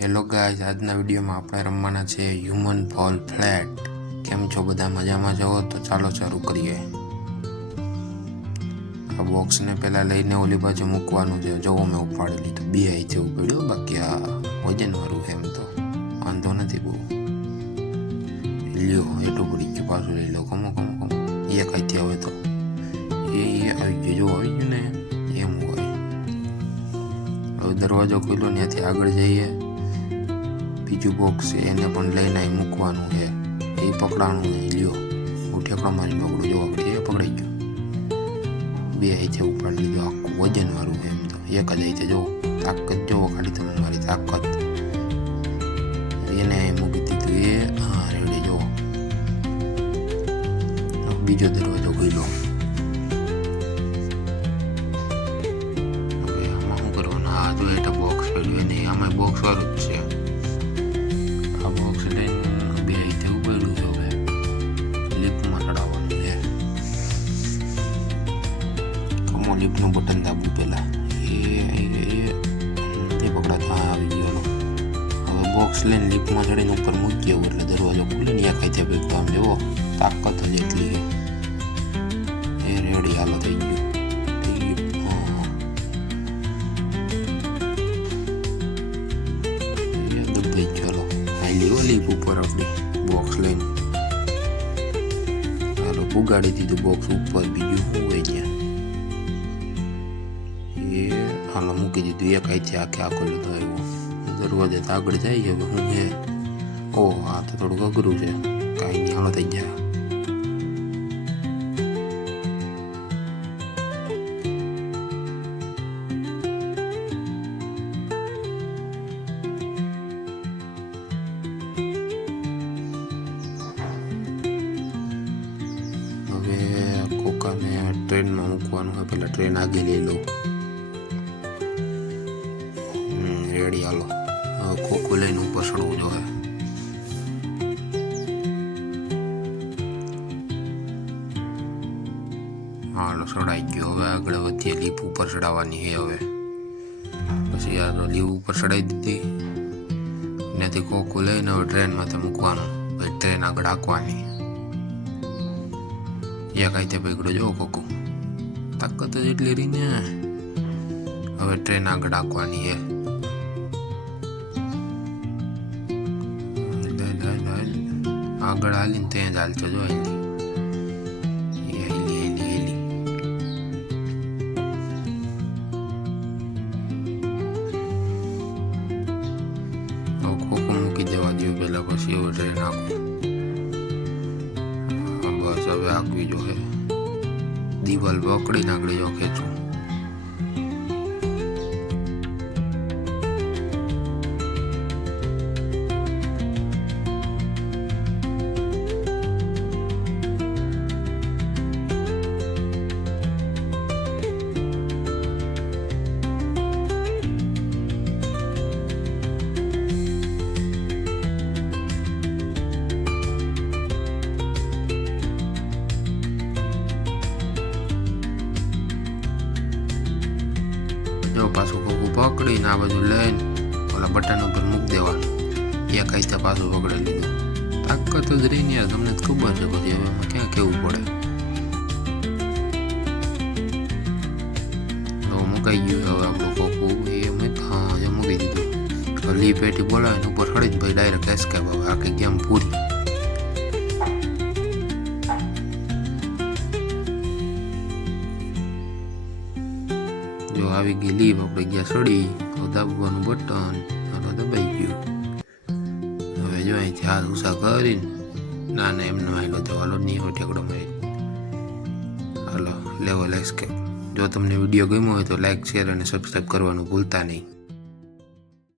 Hello guys, આજના વિડીયોમાં આપણે રમવાના છે હ્યુમન ફોલ ફ્લેટ. કેમ છો બધા? મજામાં છો? તો ચાલો શરૂ કરીએ. આ બોક્સને પહેલાં લઈને ઓલી બાજુ મૂકવાનું છે. જોવો મેં ઉપાડી લીધું, બે અહીંથી ઉપાડ્યો, બાકી આ વજનવાળું છે. એમ તો વાંધો નથી બહુ. લ્યો, એટલું પડી ગયું, પાછું લઈ લો. કમો એક અહીંથી હવે તો એ આવી ગયું. જો આવી ગયું ને એમ હોય. હવે દરવાજો ખોલ્યો, ત્યાંથી આગળ જઈએ. બીજું બોક્સ છે, એને પણ લઈને અહીં મૂકવાનું છે. એ પકડાનું નહીં. લ્યો, હું ઠેકડો મારી પકડું. જો એ પકડાઈ ગયો. બે અહીંથી ઉપાડી લીધો. આખું વજનવાળું એમ તો એક જ અહીંથી જુઓ. તાકાત જુઓ ખાલી તમે, મારી તાકાત. એને મૂકી દીધું. એ હા રેડી. જુઓ, બીજો દરવાજો ખોલ્યો. હવે આમાં શું કરવાનું? આ જો એટલે બોક્સ પડ્યું નહીં, આમાં બોક્સ વાળું જ છે. આ બોક્સ લઈને બે અહીંથી ઉપાડ્યું છે. હવે લિફ્ટમાં ચડાવવાનું છે. કમો લિફ્ટનું બટન દાબવું પહેલા. એ પકડાતા આવી ગયો. હવે બોક્સ લઈને લિફ્ટમાં ચડીને ઉપર મૂકીએ એટલે દરવાજો ખુલે ને એક અહીંથી ભેગતો. આમ જુઓ, તાકાત જ એટલી છે. એ રેડી. હાલો, થઈ ગયું. ચાલો હાલી લીપ ઉપર આપણી બોક્સ લઈને. ચાલો, પુગાડી દીધું બોક્સ ઉપર. બીજું શું હોય ત્યાં? એ હાલો મૂકી દીધું. એક અહીંથી આખે આખો લીધો આવ્યો. દરવાજે તો આગળ જાય. હવે શું છે? ઓહ, આ તો થોડુંક અઘરું છે. કાંઈ નહીં, હાલો થઈ જાય. કોકાને ટ્રેનમાં મૂકવાનું હોય. પહેલાં ટ્રેન આગે લઈ લો. રેડી. હાલો, હવે ખોખું લઈને ઉપર ચડવું જોઈએ. હાલો, ચડાઈ ગયો. હવે આગળ વધીએ. લીપ ઉપર ચડાવવાની છે. હવે પછી આ લીપ ઉપર ચડાવી દીધી. ત્યાંથી ખોખું લઈને હવે ટ્રેનમાં તો મૂકવાનું. પછી ટ્રેન આગળ હાંકવાની. એક અહીંથી પકડો. જો કોકું તાકાત જ એટલી રહી ને. હવે ટ્રેન આગળ હાંકવાની છે. આગળ હાલીને ત્યાં જ હાલતો. જો હેલી ખોખું મૂકી દેવા દઉં પેલા, પછી હવે ટ્રેન હાંકું. બસ હવે આગવી જો હે. દિવાલ પકડીને આગળ જો ખેંચું. જો પાછું ખોખું પકડીને આ બાજુ લઈને ઓલા બટન ઉપર મૂકી દેવાનું. એક અહીંથી પાછું પકડી લીધું. તાકાત જ રહીને યાર, તમને જ ખબર છે. પછી હવે એમાં ક્યાં કેવું પડે. તો મુકાઈ ગયું. હવે આપણું ખોખું એ હા એ મૂકી દીધું. લી પેટી બોલાવીને ઉપર ચડી જ ભાઈ ડાયરેક્ટ એસ્કેપ. હવે આખી ગેમ પૂરી. જો આવી ગઈ લીપ. આપણે ગયા સડી. દાબવાનું બટન. હાલો, દબાઈ ગયું. હવે જો અહીંથી હાથ ઉષા કરીને ના એમને હાલો તો હાલો નહીં હોય ઠેકડો મારી. હાલો, લેવલ એસ્કેપ. જો તમને વિડીયો ગમ્યો હોય તો લાઈક, શેર અને સબસ્ક્રાઈબ કરવાનું ભૂલતા નહીં.